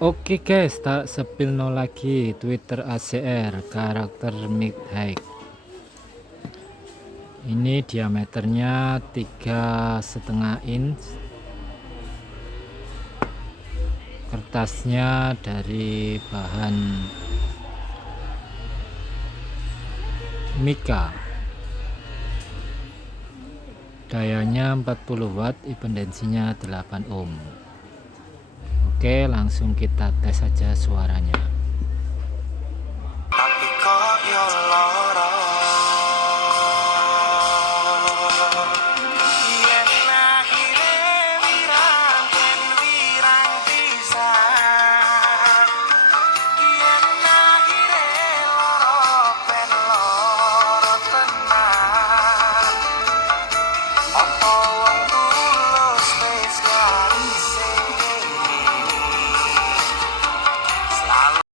Oke guys, tak sepil no lagi Twitter ACR karakter mid high. Ini diameternya 3,5 inch. Kertasnya dari bahan mika. Dayanya 40 watt, impedansinya 8 ohm. Oke, langsung kita tes saja suaranya.